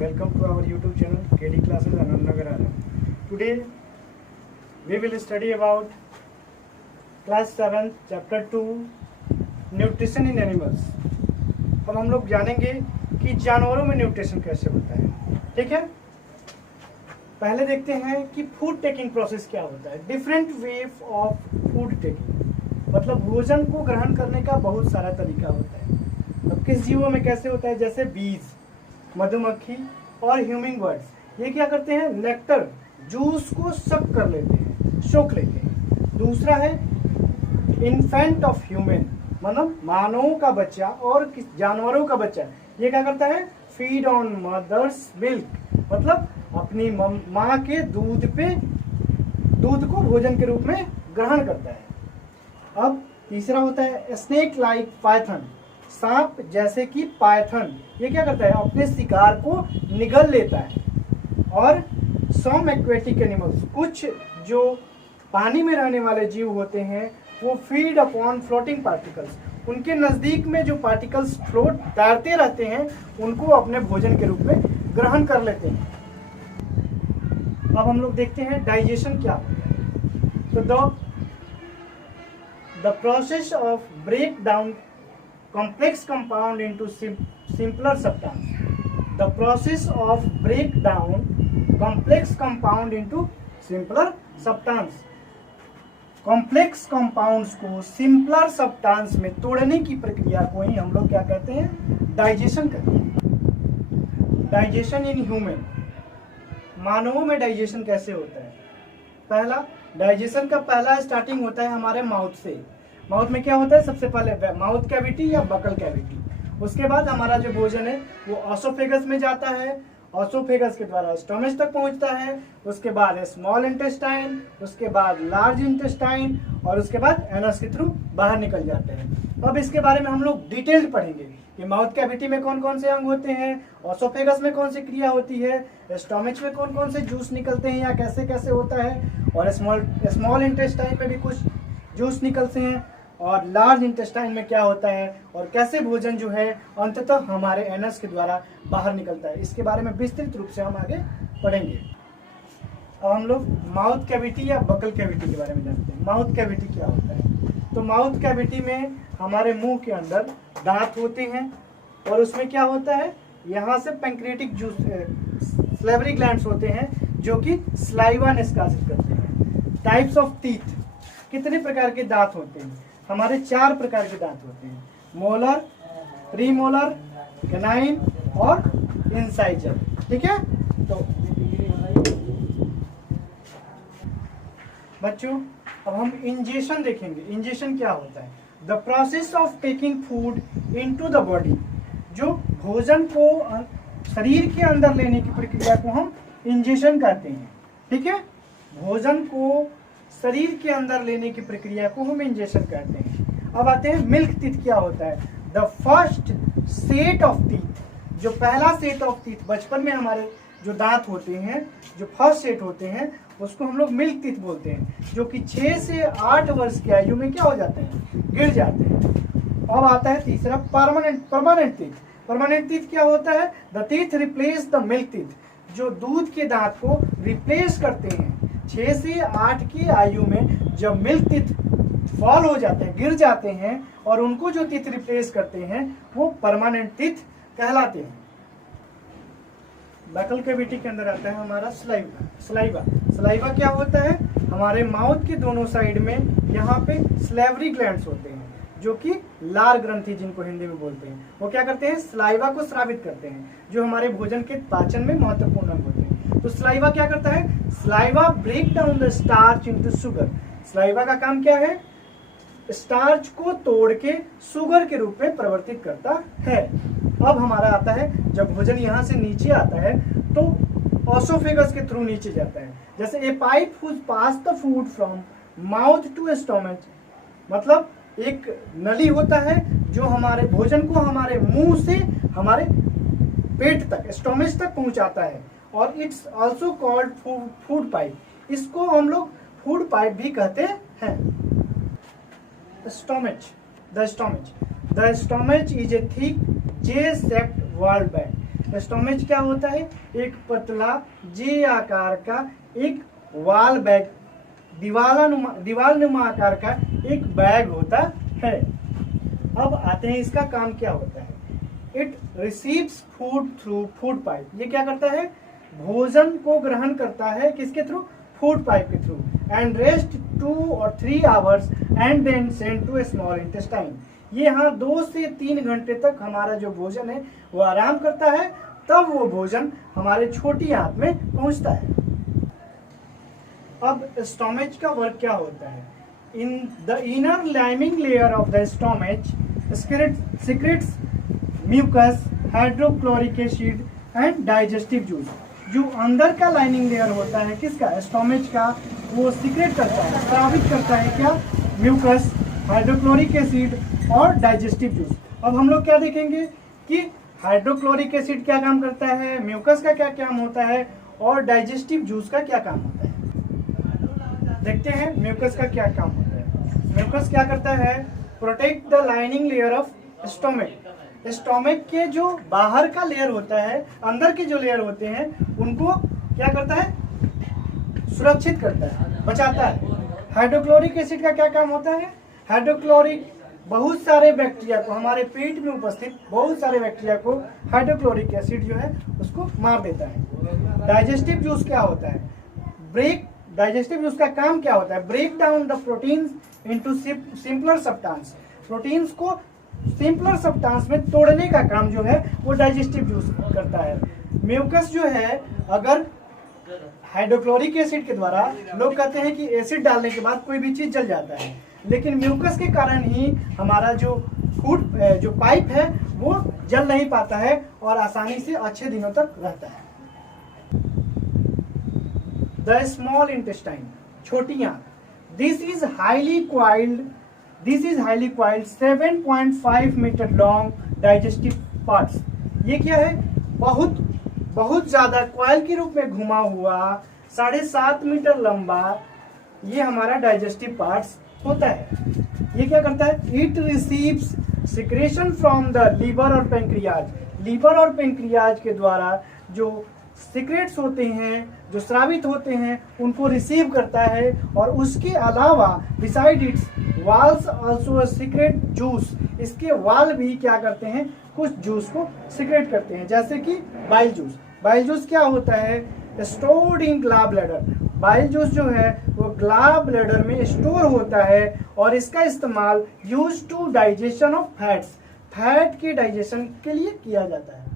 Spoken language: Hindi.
Welcome to our YouTube channel KD Classes Anandnagar. Today we will study about Class 7 Chapter 2 Nutrition in Animals. अब हम लोग जानेंगे कि जानवरों में न्यूट्रिशन कैसे होता है. ठीक है, पहले देखते हैं कि फूड टेकिंग प्रोसेस क्या होता है. Different way of food taking मतलब भोजन को ग्रहण करने का बहुत सारा तरीका होता है. अब किस जीवों में कैसे होता है, जैसे बीज, मधुमक्खी और ह्यूमिंग बर्ड्स, ये क्या करते हैं, नेक्टर जूस को सक कर लेते हैं, सोख लेते हैं. दूसरा है इन्फेंट ऑफ ह्यूमन मतलब मानवों का बच्चा और जानवरों का बच्चा, ये क्या करता है, फीड ऑन मदर्स मिल्क मतलब अपनी माँ के दूध को भोजन के रूप में ग्रहण करता है. अब तीसरा होता है स्नेक लाइक पाइथन, सांप जैसे कि पाइथन, ये क्या करता है, अपने शिकार को निगल लेता है. और सम एक्वेटिक एनिमल्स, कुछ जो पानी में रहने वाले जीव होते हैं वो फीड अपॉन फ्लोटिंग पार्टिकल्स, उनके नज़दीक में जो पार्टिकल्स फ्लोट तैरते रहते हैं उनको अपने भोजन के रूप में ग्रहण कर लेते हैं. अब हम लोग देखते हैं डाइजेशन क्या होता है. तो the process of break down complex compound into simpler substance. The process of breakdown complex compound into simpler substance. Complex compounds को सिंपलर सब्सटेंस में तोड़ने की प्रक्रिया को ही हम लोग क्या कहते हैं, डाइजेशन कहते हैं. डाइजेशन इन ह्यूमन, मानवों में डाइजेशन कैसे होता है. पहला डाइजेशन का पहला स्टार्टिंग होता है हमारे माउथ से. माउथ में क्या होता है, सबसे पहले माउथ कैविटी या बकल कैविटी. उसके बाद हमारा जो भोजन है वो ऑसोफेगस में जाता है, ऑसोफेगस के द्वारा स्टोमच तक पहुंचता है, उसके बाद स्मॉल इंटेस्टाइन, उसके बाद लार्ज इंटेस्टाइन और उसके बाद एनस के थ्रू बाहर निकल जाते हैं. अब इसके बारे में हम लोग डिटेल्ड पढ़ेंगे कि माउथ कैविटी में कौन कौन से अंग होते हैं, ऑसोफेगस में कौन सी क्रिया होती है, स्टोमच में कौन कौन से जूस निकलते हैं या कैसे कैसे होता है, और स्मॉल इंटेस्टाइन में भी कुछ जूस निकलते हैं, और लार्ज इंटेस्टाइन में क्या होता है और कैसे भोजन जो है अंततः हमारे एनस के द्वारा बाहर निकलता है. इसके बारे में विस्तृत रूप से हम आगे पढ़ेंगे. अब हम लोग माउथ कैविटी या बकल कैविटी के बारे में जानते हैं. माउथ कैविटी क्या होता है, तो माउथ कैविटी में हमारे मुंह के अंदर दांत होते हैं और उसमें क्या होता है, यहाँ से पैंक्रियाटिक जूस स्लेवरी ग्लैंड्स होते हैं जो कि स्लाइवा निष्कासित करते हैं. टाइप्स ऑफ टीथ, कितने प्रकार के दांत होते हैं, हमारे 4 प्रकार के दांत होते हैं, मोलर, प्रीमोलर, कैनाइन और इंसाइजर. ठीक है, तो बच्चों अब हम इंजेशन देखेंगे. इंजेशन क्या होता है, the process of taking food into the body, जो भोजन को शरीर के अंदर लेने की प्रक्रिया को हम इंजेशन कहते हैं. ठीक है, भोजन को शरीर के अंदर लेने की प्रक्रिया को हम इंजेशन कहते हैं. अब आते हैं मिल्क टीथ क्या होता है. The first set of teeth, जो पहला सेट ऑफ टीथ बचपन में हमारे जो दांत होते हैं, जो फर्स्ट सेट होते हैं उसको हम लोग मिल्क टीथ बोलते हैं, जो कि 6 से 8 वर्ष की आयु में क्या हो जाते हैं, गिर जाते हैं. अब आता है तीसरा परमानेंट टीथ. परमानेंट टीथ क्या होता है, the teeth replace the milk teeth, जो दूध के दांत को रिप्लेस करते हैं. 6 से 8 की आयु में जब मिल्क टीथ फॉल हो जाते हैं, गिर जाते हैं, और उनको जो टीथ रिप्लेस करते हैं वो परमानेंट टीथ कहलाते हैं. बकल कैविटी के अंदर आता है हमारा स्लाइवा क्या होता है, हमारे माउथ के दोनों साइड में यहाँ पे स्लेवरी ग्लैंड्स होते हैं जो कि लार ग्रंथि जिनको हिंदी में बोलते हैं. वो क्या करते हैं, स्लाइवा को स्रावित करते हैं, जो हमारे भोजन के पाचन में महत्वपूर्ण अंग होते हैं. तो स्लाइवा क्या करता है, saliva break down the starch into sugar. Saliva का काम क्या है, स्टार्च को तोड़ के शुगर के रूप में परिवर्तित करता है. अब हमारा आता है, जब भोजन यहाँ से नीचे आता है तो ऑसोफेगस के थ्रू नीचे जाता है. जैसे a pipe whose pass the food from mouth to stomach, मतलब एक नली होता है जो हमारे भोजन को हमारे मुंह से हमारे पेट तक, स्टोमच तक पहुंचाता है, और it's also called food pipe. इसको हम लोग फूड पाइप भी कहते हैं. The stomach is a thick J-shaped walled bag. स्टोमेच क्या होता है? एक पतला जे आकार का एक वाल बैग, दीवाल नुमा आकार का एक बैग होता है। अब आते हैं इसका काम क्या होता है। It receives food through food pipe. ये क्या करता है? भोजन को ग्रहण करता है किसके थ्रू? फूड पाइप के through. And rest 2 or 3 hours and then send to small intestine. ये यहाँ 2 से 3 घंटे तक हमारा जो भोजन है वो आराम करता है, तब वो भोजन हमारे छोटी आंत में पहुंचता है। अब स्टोमेच का वर्क क्या होता है? In the inner lining layer of the stomach secrets mucus, hydrochloric acid and digestive juice. जो अंदर का लाइनिंग लेयर होता है किसका? स्टोमेच का, वो सीक्रेट करता है, स्रावित करता है क्या? म्यूकस, हाइड्रोक्लोरिक एसिड और डाइजेस्टिव जूस। अब हम लोग क्या देखेंगे कि हाइड्रोक्लोरिक एसिड क्या काम करता है, म्यूकस का क्या काम होता है और डाइजेस्टिव जूस का क्या काम होता है। देखते हैं म्यूकस का क्या काम होता है। म्यूकस क्या करता है? Protect the lining layer of stomach. Stomach के जो बाहर का लेयर होता है, अंदर के जो लेयर होते हैं, उनको क्या करता है? सुरक्षित करता है, बचाता है। हाइड्रोक्लोरिक एसिड का क्या काम होता है? हाइड्रोक्लोरिक बहुत सारे बैक्टीरिया को, हमारे पेट में उपस्थित बहुत सारे बैक्टीरिया को हाइड्रोक्लोरिक एसिड जो है उसको मार देता है। डाइजेस्टिव जूस क्या होता है? डाइजेस्टिव जूस का काम क्या होता है? Break down the proteins into simpler substance. Proteins को सिंपलर सब्सटेंस में तोड़ने का काम जो है वो डाइजेस्टिव जूस करता है। म्यूकस जो है, अगर हाइड्रोक्लोरिक एसिड के द्वारा, लोग कहते हैं कि एसिड डालने के बाद कोई भी चीज जल जाता है, लेकिन म्यूकस के कारण ही हमारा जो जो पाइप है वो जल नहीं पाता है और आसानी से अच्छे दिनों तक रहता है। द स्मॉल इंटेस्टाइन, छोटी आंत। This is highly coiled 7.5 metre long digestive parts. ये क्या है? बहुत ज्यादा क्वाइल के रूप में घुमा हुआ 7.5 मीटर लंबा ये हमारा डाइजेस्टिव पार्ट्स होता है। ये क्या करता है? It receives secretion from the liver और पेंक्रियाज। लीवर और पेंक्रियाज के द्वारा जो सिक्रेट्स होते हैं, जो स्रावित होते हैं, उनको रिसीव करता है। और उसके अलावा besides its walls also secrete juice. इसके वाल भी क्या करते हैं? कुछ जूस को सीक्रेट करते हैं, जैसे कि बाइल जूस। बाइल जूस क्या होता है? Stored in gall bladder. Bile juice जो है वो गॉल ब्लैडर में स्टोर होता है और इसका इस्तेमाल use to digestion of fats, fat के डाइजेशन के लिए किया जाता है।